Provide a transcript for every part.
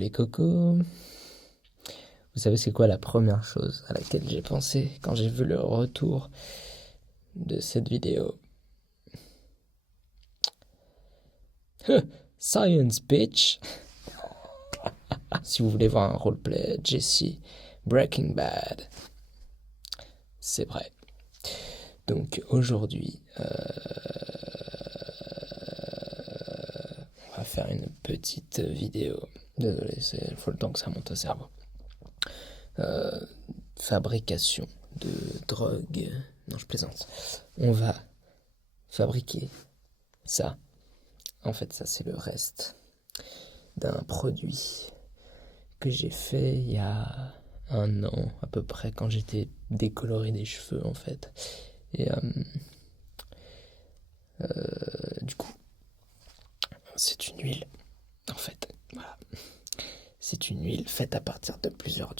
les cocos. Vous savez c'est quoi la première chose à laquelle j'ai pensé quand j'ai vu le retour de cette vidéo? Science bitch. Si vous voulez voir un roleplay Jesse Breaking Bad, c'est vrai. Donc aujourd'hui, on va faire une petite vidéo. Désolé, il faut le temps que ça monte au cerveau. Fabrication de drogue. Non, je plaisante. On va fabriquer ça. En fait, ça, c'est le reste d'un produit que j'ai fait il y a 1 an à peu près, quand j'étais décoloré des cheveux, en fait. Et du coup, c'est une huile, en fait. Voilà. C'est une huile faite à partir de plusieurs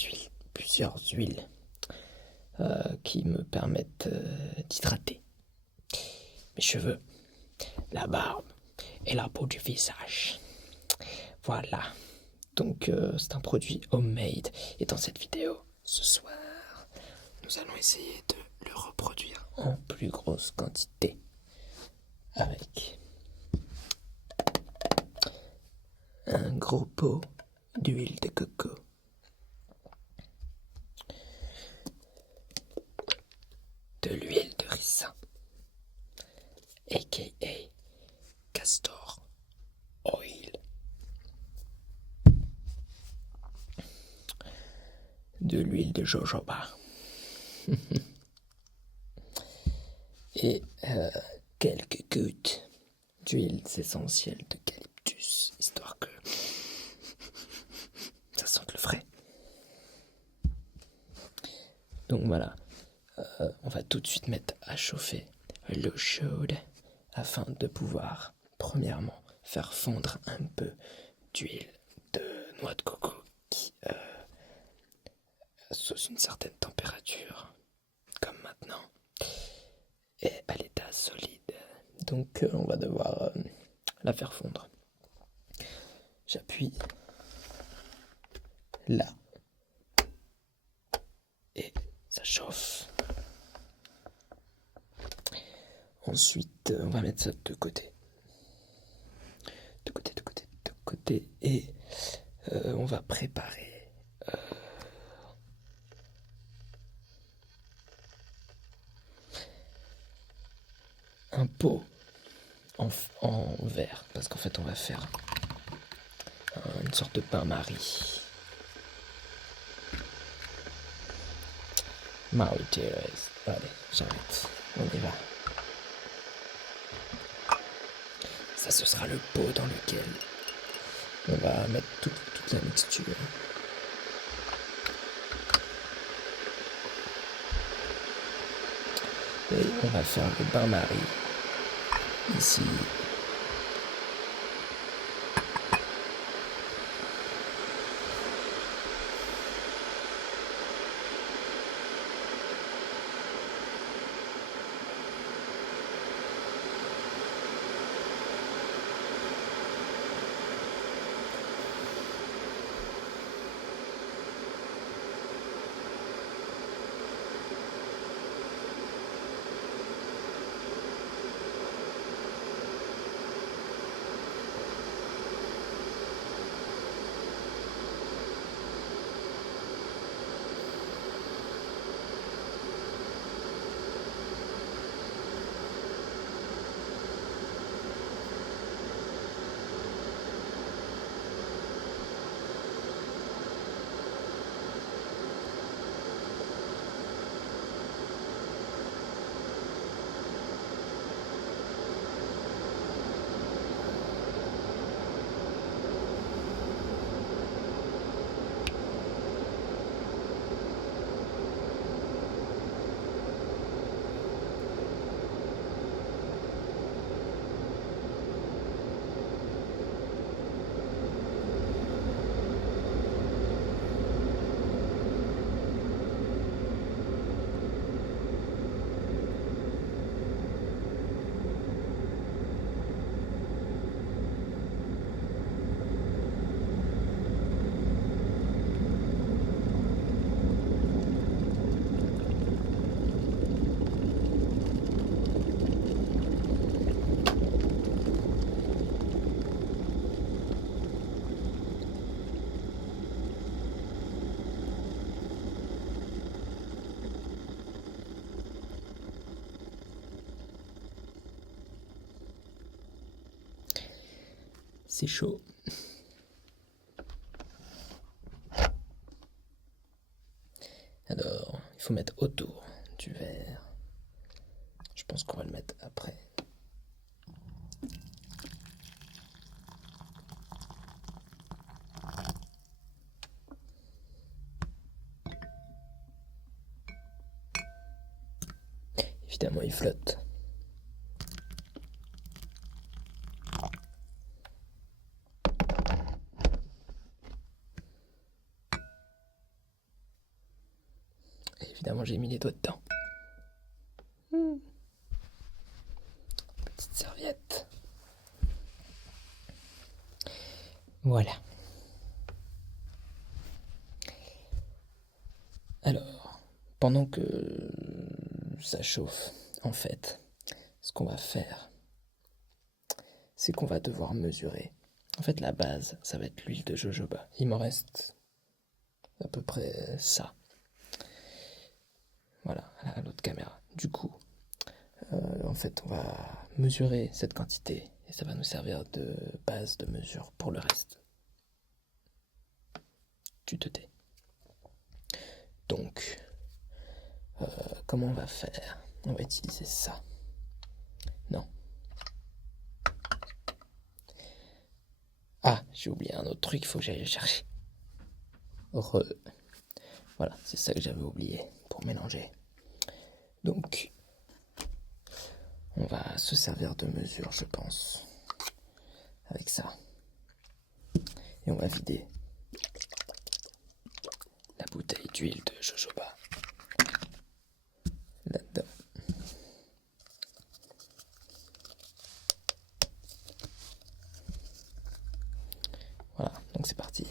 huiles qui me permettent d'hydrater mes cheveux, la barbe et la peau du visage. Voilà. Donc c'est un produit homemade. Et dans cette vidéo, ce soir, nous allons essayer de le reproduire en plus grosse quantité avec un gros pot d'huile de coco, de l'huile de ricin, aka castor oil, de l'huile de jojoba et quelques gouttes d'huiles essentielles d'eucalyptus, histoire que ça sente le frais. Donc voilà, on va tout de suite mettre à chauffer l'eau chaude afin de pouvoir, premièrement, faire fondre un peu d'huile de noix de coco qui, sous une certaine température, comme maintenant, est à l'état solide. Donc on va devoir la faire fondre. J'appuie là et ça chauffe. Ensuite, on va mettre ça de côté. De côté. Et on va préparer un pot en verre. Parce qu'en fait, on va faire une sorte de bain-marie. Marie-Thérèse. Allez, j'arrête. On y va. Ça, ce sera le pot dans lequel on va mettre toute la mixture. Et on va faire le bain-marie ici. C'est chaud. Alors, il faut mettre autour du verre. Je pense qu'on va le mettre après. Évidemment, il flotte. Et évidemment, j'ai mis les doigts dedans. Petite serviette. Voilà. Alors, pendant que ça chauffe, en fait, ce qu'on va faire, c'est qu'on va devoir mesurer. En fait, la base, ça va être l'huile de jojoba. Il m'en reste à peu près ça. Voilà, à l'autre caméra. Du coup, en fait, on va mesurer cette quantité et ça va nous servir de base de mesure pour le reste. Tu te tais. Donc, comment on va faire? On va utiliser ça. Non. Ah, j'ai oublié un autre truc, il faut que j'aille le chercher. Voilà, c'est ça que j'avais oublié pour mélanger. Donc, on va se servir de mesure, je pense, avec ça. Et on va vider la bouteille d'huile de jojoba là-dedans. Voilà, donc c'est parti.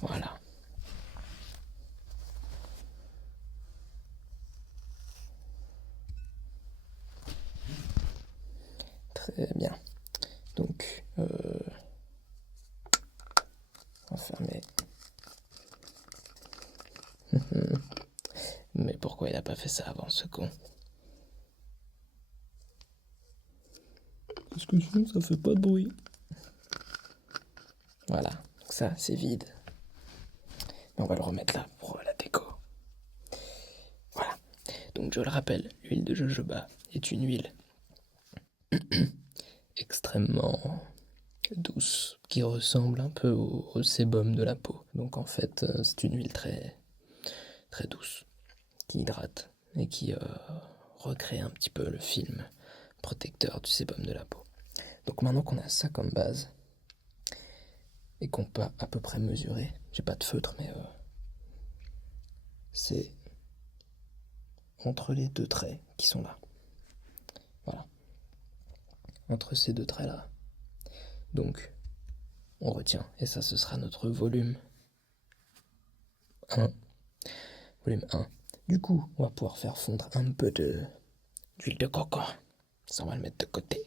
Voilà. Très bien. Donc, enfermer. Mais pourquoi il a pas fait ça avant, ce con? Parce que sinon ça fait pas de bruit. Voilà, donc ça c'est vide. Mais on va le remettre là pour la déco. Voilà. Donc je le rappelle, l'huile de jojoba est une huile extrêmement douce qui ressemble un peu au sébum de la peau. Donc en fait, c'est une huile très très douce qui hydrate et qui recrée un petit peu le film protecteur du sébum de la peau. Donc maintenant qu'on a ça comme base et qu'on peut à peu près mesurer, j'ai pas de feutre mais c'est entre les deux traits qui sont là. Voilà. Entre ces deux traits là. Donc on retient et ça ce sera notre volume 1. Volume 1. Du coup, on va pouvoir faire fondre un peu d'huile de coco. Ça, on va le mettre de côté.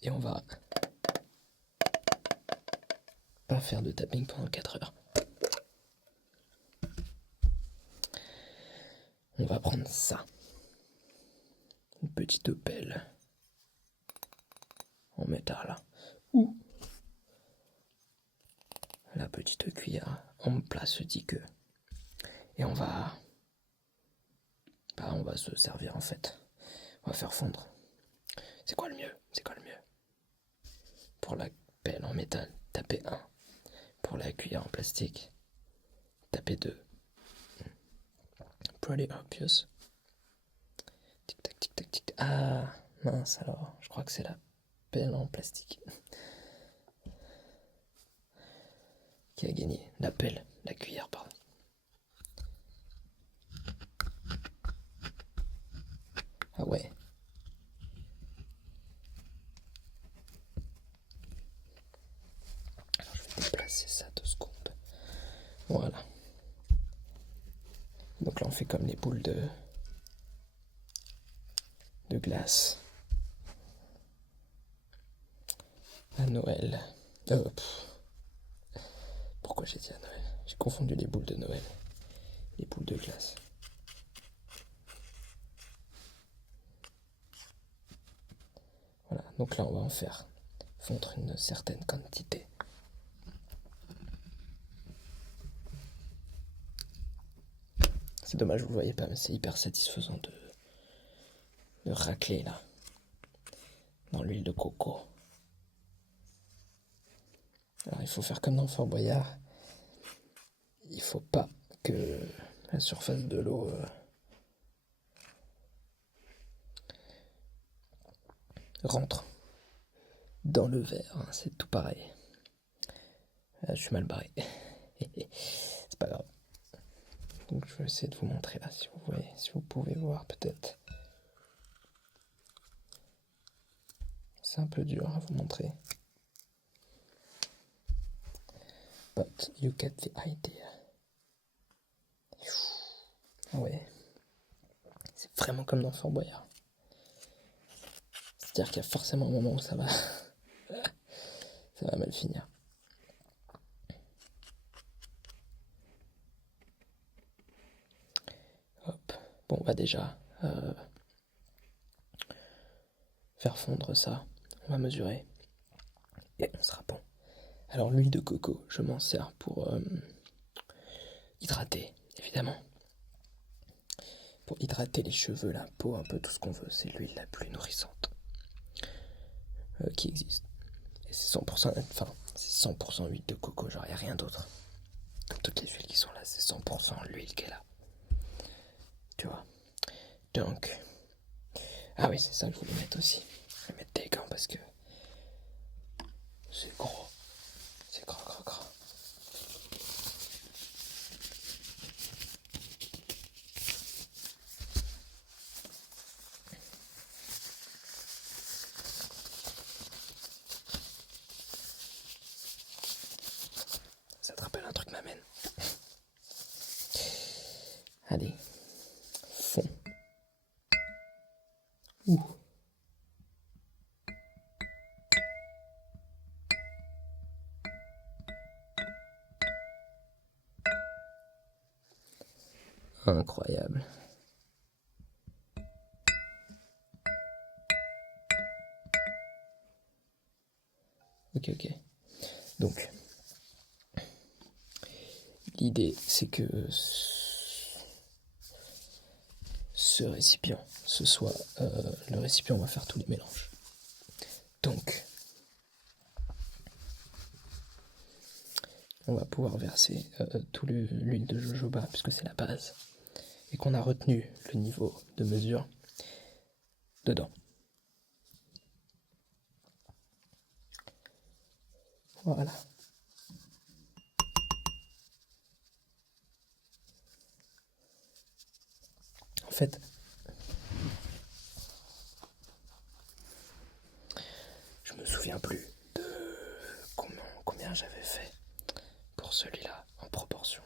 Et on va pas faire de tapping pendant 4 heures. On va prendre ça. Une petite pelle en métal. Ou la petite cuillère en plastique. Et on va se servir en fait. On va faire fondre. C'est quoi le mieux? Pour la pelle en métal, tapez 1. Pour la cuillère en plastique, tapez 2. Pretty obvious. Tic tac, tic tac, tic tac. Ah, mince alors, je crois que c'est la pelle en plastique qui a gagné. La pelle, la cuillère, pardon. Ah ouais. placer ça 2 secondes. Voilà. Donc là, on fait comme les boules de glace à Noël. Pourquoi j'ai dit à Noël? J'ai confondu les boules de Noël, les boules de glace. Voilà, donc là on va en faire fondre une certaine quantité. C'est dommage, vous le voyez pas, mais c'est hyper satisfaisant de racler là, dans l'huile de coco. Alors il faut faire comme dans Fort Boyard. Il faut pas que la surface de l'eau rentre dans le verre, hein, c'est tout pareil. Là, je suis mal barré. C'est pas grave. Donc je vais essayer de vous montrer là, si vous voyez, si vous pouvez voir peut-être. C'est un peu dur à vous montrer. But you get the idea. Ouais. C'est vraiment comme dans Fort Boyard. C'est-à-dire qu'il y a forcément un moment où ça va mal finir. Hop. Bon, on va déjà faire fondre ça. On va mesurer. Et on sera bon. Alors l'huile de coco, je m'en sers pour hydrater, évidemment. Pour hydrater les cheveux, la peau, un peu tout ce qu'on veut. C'est l'huile la plus nourrissante qui existe. Et c'est 100%, c'est 100% huile de coco, genre y a rien d'autre. Comme toutes les huiles qui sont là, c'est 100% l'huile qui est là. Tu vois. Donc, ah oui, c'est ça que je voulais mettre aussi. Je vais mettre des gants parce que c'est gros. C'est gros. Ça te rappelle un truc m'amène. Allez, fond. Ouh. Incroyable. Ok. Donc, l'idée, c'est que ce récipient, ce soit le récipient où on va faire tous les mélanges. Donc, on va pouvoir verser tout l'huile de jojoba, puisque c'est la base, et qu'on a retenu le niveau de mesure dedans. Voilà. En fait, je me souviens plus de combien j'avais fait pour celui-là en proportion.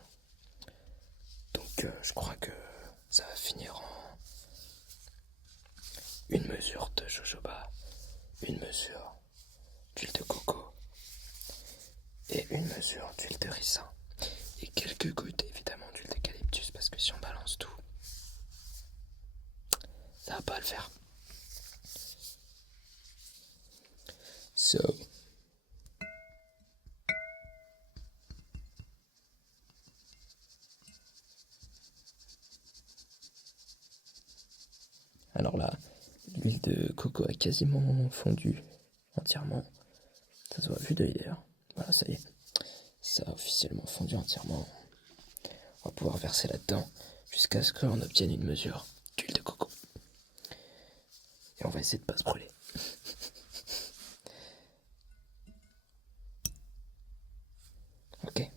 Donc je crois que ça va finir en une mesure de jojoba, une mesure d'huile de coco et une mesure d'huile de ricin. Et quelques gouttes évidemment d'huile d'eucalyptus, parce que si on balance tout, ça va pas le faire. So, alors là, l'huile de coco a quasiment fondu entièrement. Ça se voit vu d'œil d'ailleurs. Voilà, ça y est. Ça a officiellement fondu entièrement. On va pouvoir verser là-dedans jusqu'à ce qu'on obtienne une mesure d'huile de coco. Et on va essayer de pas se brûler. Ok.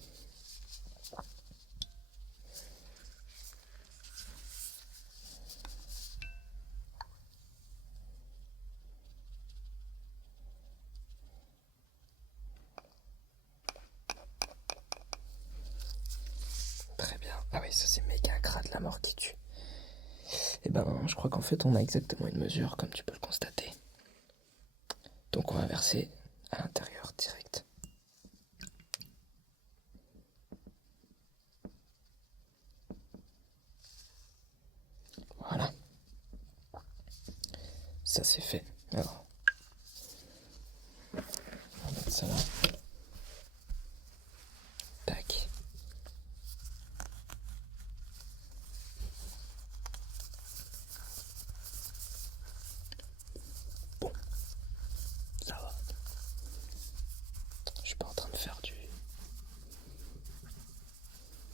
Ah oui, ça c'est méga crade, la mort qui tue. Eh ben, je crois qu'en fait, on a exactement une mesure, comme tu peux le constater. Donc on va verser à l'intérieur direct. Voilà. Ça c'est fait. Alors, on va mettre ça là. Tac. Bon, ça va. Je suis pas en train de faire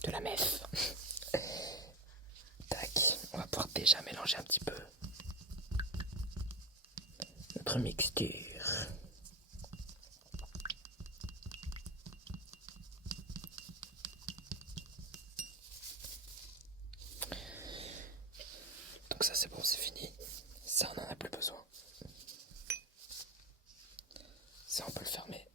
de la mef. Tac. On va pouvoir déjà mélanger un petit peu notre mixture. Donc ça c'est bon, c'est fini. Ça on en a plus besoin. Ça on peut le fermer.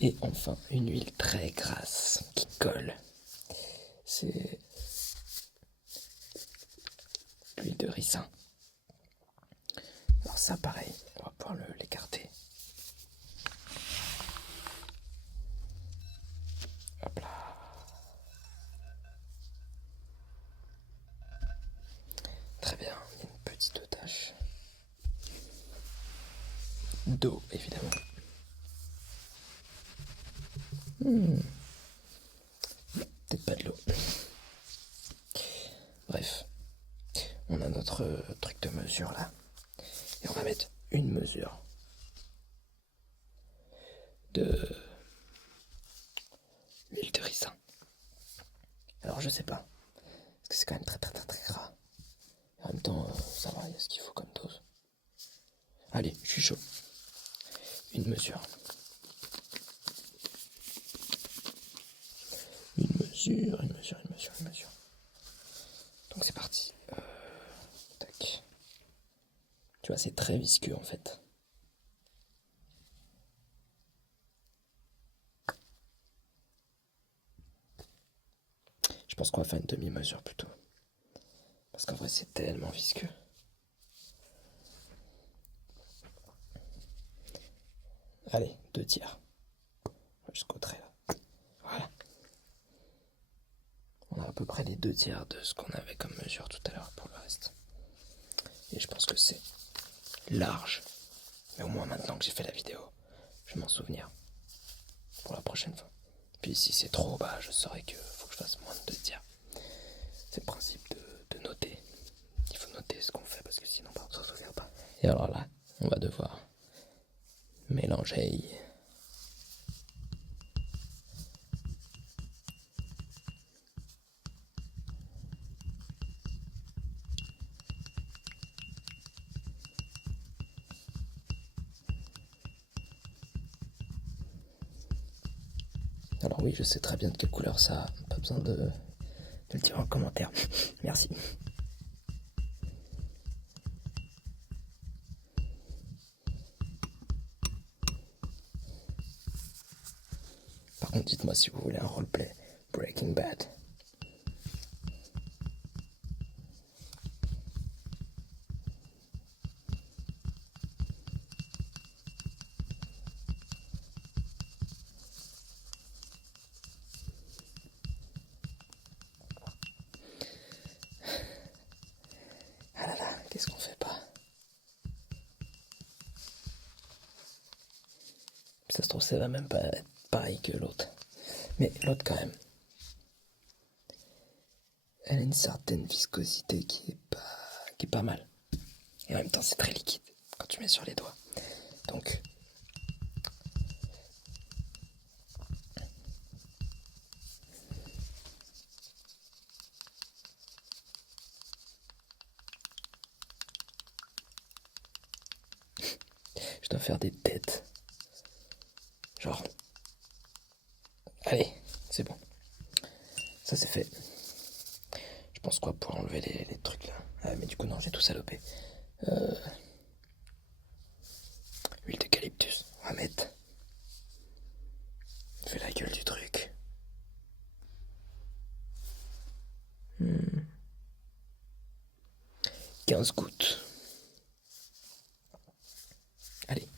Et enfin une huile très grasse qui colle. C'est l'huile de ricin. Alors ça pareil, on va pouvoir l'écarter. Hop là. Très bien, il y a une petite tache d'eau évidemment. Peut-être pas de l'eau. Bref, on a notre truc de mesure là. Et on va mettre une mesure de l'huile de ricin. Alors je sais pas, parce que c'est quand même très très très très gras. En même temps, ça va, il y a ce qu'il faut comme dose. Allez, je suis chaud. Une mesure. Une mesure. Donc c'est parti. Tac. Tu vois, c'est très visqueux en fait. Je pense qu'on va faire une demi-mesure plutôt. Parce qu'en vrai, c'est tellement visqueux. Allez, 2 tiers. Jusqu'au trait là. Voilà. On a à peu près les 2 tiers de ce qu'on avait comme mesure tout à l'heure pour le reste. Et je pense que c'est large. Mais au moins maintenant que j'ai fait la vidéo, je vais m'en souvenir. Pour la prochaine fois. Puis si c'est trop, bah je saurai qu'il faut que je fasse moins de 2 tiers. C'est le principe de noter. Il faut noter ce qu'on fait parce que sinon bah, on ne se souvient pas. Et alors là, on va devoir mélanger. Alors oui, je sais très bien de quelle couleur ça a. Pas besoin de le dire en commentaire. Merci. Par contre, dites-moi si vous voulez un roleplay Breaking Bad. Ah là là, qu'est-ce qu'on fait pas? Ça se trouve, ça va même pas être pareil que l'autre. Mais l'autre, quand même, elle a une certaine viscosité qui est pas mal. Et en même temps, c'est très liquide quand tu mets sur les doigts. Donc, je dois faire des têtes. Genre, allez, c'est bon. Ça, c'est fait. Je pense qu'on va pouvoir enlever les trucs là. Ah, mais du coup, non, j'ai tout salopé. Huile d'eucalyptus, on va mettre. 15 gouttes. Allez.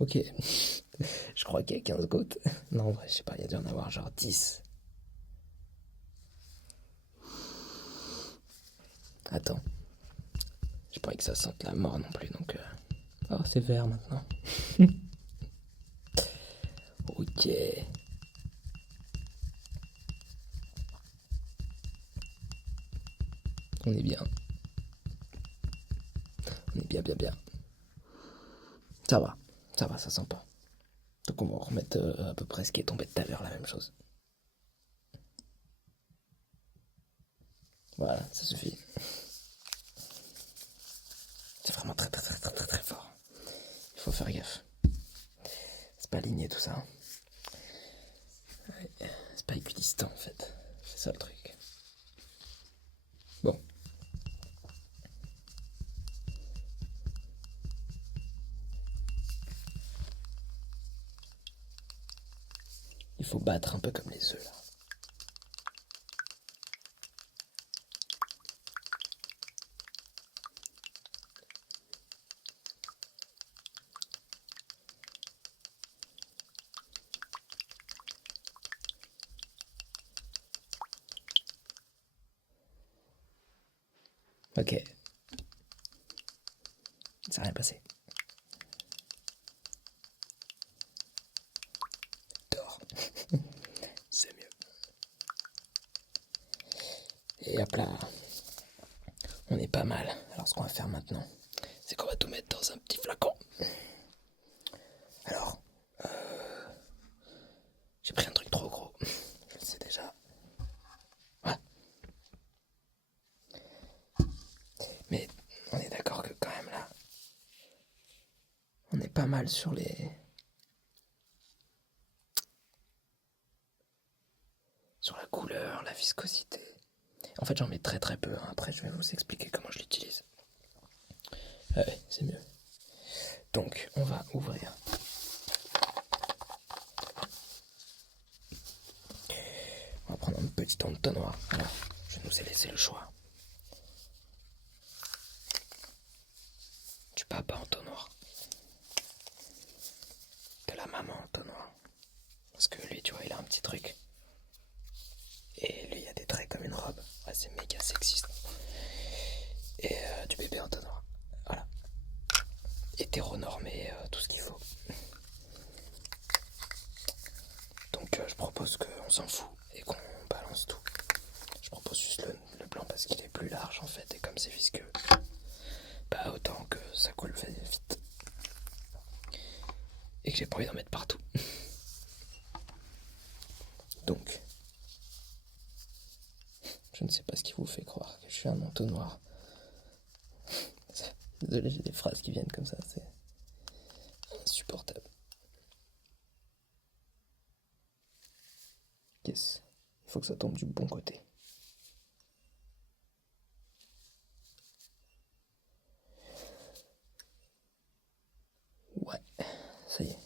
Ok. Je crois qu'il y a 15 gouttes. Non, en vrai, je sais pas, il y a dû en avoir genre 10. Attends. J'ai pas envie que ça sente la mort non plus, donc... Oh, c'est vert maintenant. Ok. On est bien. On est bien, bien, bien. Ça va, ça sent pas. Donc on va remettre à peu près ce qui est tombé tout à l'heure, la même chose. Voilà, ça suffit. C'est vraiment très très très très très très fort. Il faut faire gaffe. C'est pas aligné tout ça. Ouais, c'est pas équidistant en fait. C'est ça le truc. Bon. Il faut battre un peu comme les œufs là. Ok. Ça n'a rien passé. Dors. C'est mieux. Et hop là. On est pas mal. Alors ce qu'on va faire maintenant, c'est qu'on va tout mettre dans un petit flacon. Alors, j'ai pris un truc trop gros. Je le sais déjà. Ouais. Mais on est d'accord que quand même là, on est pas mal sur la couleur, la viscosité. En fait, j'en mets très très peu. Après, je vais vous expliquer comment je l'utilise. Ouais, c'est mieux. Donc, on va ouvrir. On va prendre un petit entonnoir. Voilà. Je nous ai laissé le choix. Du papa entonnoir. De la maman entonnoir. Parce que lui, tu vois, il a un petit truc. Et lui, il a des traits comme une robe. Ouais, c'est méga sexiste. Et du bébé entonnoir. Voilà. Hétéronormé, tout ce qu'il faut. Donc je propose qu'on s'en fout et qu'on balance tout. Je propose juste le blanc parce qu'il est plus large en fait et comme c'est visqueux, bah autant que ça coule vite. Et que j'ai pas envie d'en mettre partout. Donc, je ne sais pas ce qui vous fait croire que je suis un entonnoir. Désolé, j'ai des phrases qui viennent comme ça, c'est insupportable. Yes, il faut que ça tombe du bon côté. Ouais, ça y est.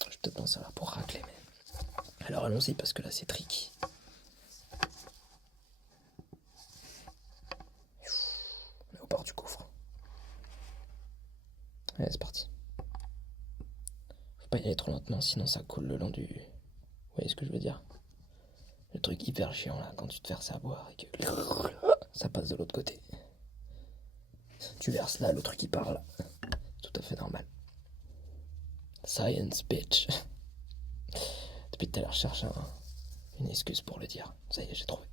Je vais peut-être m'en servir pour racler, mais... Alors allons-y parce que là c'est tricky. On est au bord du gouffre. Allez, c'est parti. Faut pas y aller trop lentement, sinon ça coule le long du... Vous voyez ce que je veux dire? Le truc hyper chiant là, quand tu te verses à boire et que ça passe de l'autre côté. Tu verses là, le truc il part là. Tout à fait normal. Science, bitch. Depuis tout à l'heure, je cherche une excuse pour le dire. Ça y est, j'ai trouvé.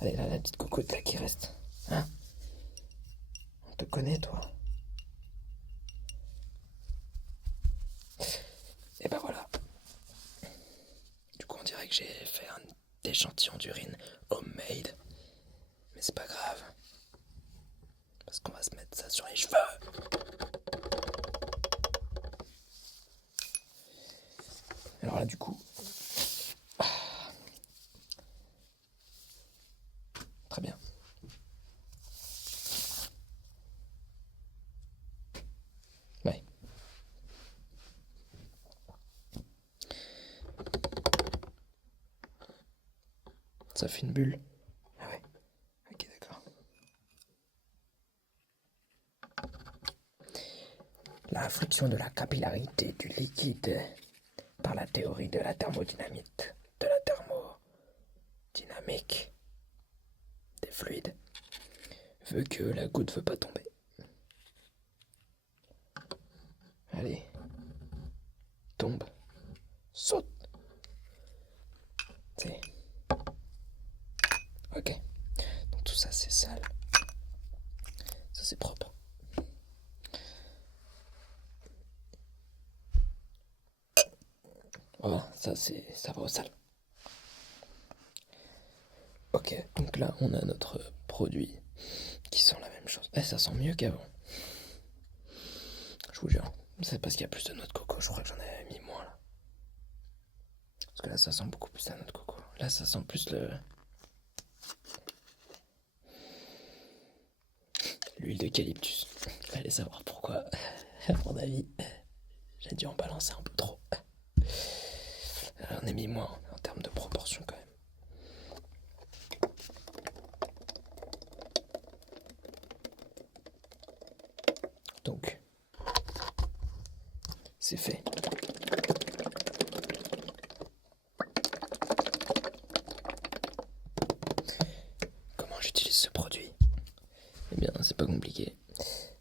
Allez, là, la petite cocotte là qui reste. Hein? On te connaît, toi. Et ben voilà. Du coup, on dirait que j'ai fait un échantillon d'urine homemade. Mais c'est pas grave. Parce qu'on va se mettre ça sur les cheveux. Alors là, du coup... Très bien. Ouais. Ça fait une bulle. Ah ouais. Ok, d'accord. La friction de la capillarité du liquide par la théorie de la thermodynamite, de la thermodynamique des fluides, veut que la goutte ne veut pas tomber. Allez, tombe, saute. C'est... Ok, donc tout ça c'est sale, ça c'est propre. Voilà, ça va au sale. Ok, donc là on a notre produit qui sent la même chose. Ça sent mieux qu'avant. Je vous jure. C'est parce qu'il y a plus de noix de coco, je crois que j'en avais mis moins là. Parce que là ça sent beaucoup plus la noix de coco. Là ça sent plus l'huile d'eucalyptus. Allez savoir pourquoi, à mon avis, j'ai dû en balancer un peu trop. J'en ai mis moins en termes de proportion quand même. Donc, c'est fait. Comment j'utilise ce produit? Eh bien, c'est pas compliqué.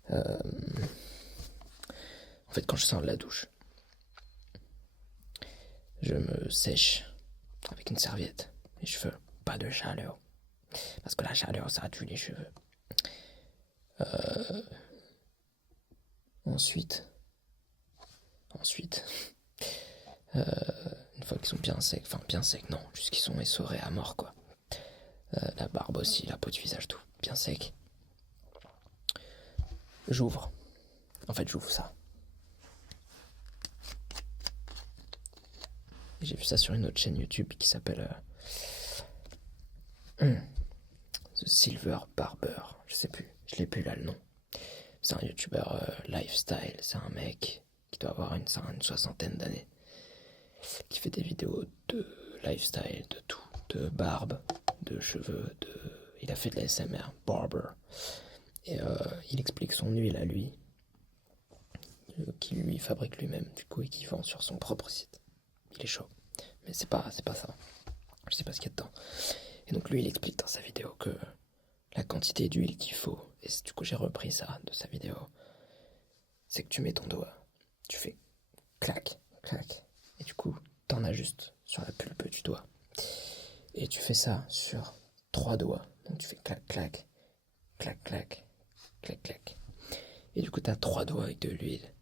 En fait, quand je sors de la douche, je me sèche avec une serviette les cheveux. Pas de chaleur. Parce que la chaleur, ça tue les cheveux. Ensuite, une fois qu'ils sont bien secs, enfin bien secs, non, juste qu'ils sont essorés à mort, quoi. La barbe aussi, la peau du visage, tout bien sec. J'ouvre. En fait, j'ouvre ça. Et j'ai vu ça sur une autre chaîne YouTube qui s'appelle The Silver Barber. Je sais plus, je l'ai plus là le nom. C'est un YouTuber lifestyle, c'est un mec qui doit avoir une soixantaine d'années, qui fait des vidéos de lifestyle, de tout, de barbe, de cheveux, il a fait de la l'ASMR, barber. Et il explique son huile à lui, qu'il lui fabrique lui-même, du coup, et qu'il vend sur son propre site. Il est chaud. Mais c'est pas ça. Je sais pas ce qu'il y a dedans. Et donc lui, il explique dans sa vidéo que la quantité d'huile qu'il faut, et du coup j'ai repris ça de sa vidéo, c'est que tu mets ton doigt, tu fais clac, clac, et du coup t'en as juste sur la pulpe du doigt. Et tu fais ça sur 3 doigts, donc tu fais clac, clac, clac, clac, clac, clac. Et du coup t'as 3 doigts avec de l'huile.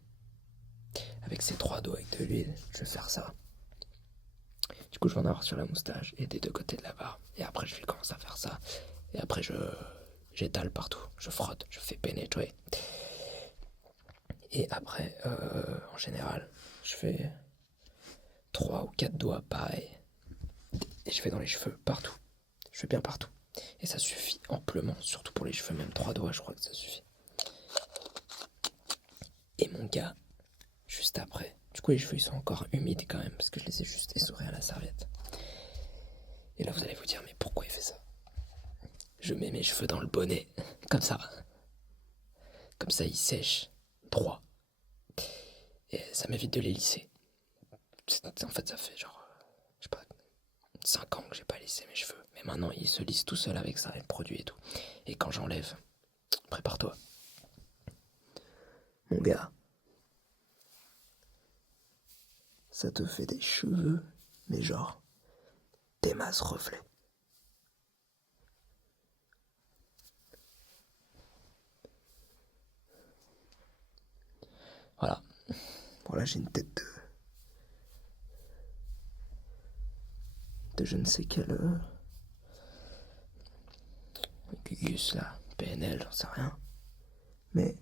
Avec ces 3 doigts avec de l'huile, je vais faire ça. Du coup je vais en avoir sur la moustache et des deux côtés de la barbe. Et après je vais commencer à faire ça. Et après j'étale partout, je frotte, je fais pénétrer. Et après, en général, je fais 3 ou 4 doigts pareil. Et je fais dans les cheveux, partout. Je fais bien partout. Et ça suffit amplement, surtout pour les cheveux, même 3 doigts, je crois que ça suffit. Et mon gars, juste après, du coup les cheveux ils sont encore humides quand même, parce que je les ai juste essorés à la serviette. Et là vous allez vous dire, mais pourquoi il fait ça? Je mets mes cheveux dans le bonnet, comme ça. Comme ça ils sèchent droit. Et ça m'évite de les lisser. En fait ça fait genre, je sais pas, 5 ans que j'ai pas lissé mes cheveux. Mais maintenant ils se lissent tout seuls avec ça, avec le produit et tout. Et quand j'enlève, prépare-toi. Mon gars, ça te fait des cheveux, mais genre, des masses reflets. Voilà. Voilà, j'ai une tête de je ne sais quel Gugus là, PNL, j'en sais rien. Mais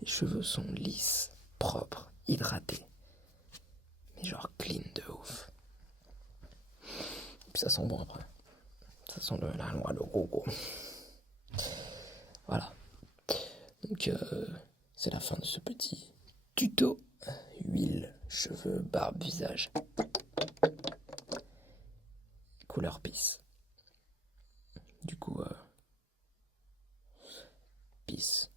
les cheveux sont lisses, propres, hydratés. Mais genre clean de ouf. Et puis ça sent bon après. Ça sent la loi, le gros. Voilà. Donc c'est la fin de ce petit tuto. Huile, cheveux, barbe, visage. couleur pisse. Du coup, pisse.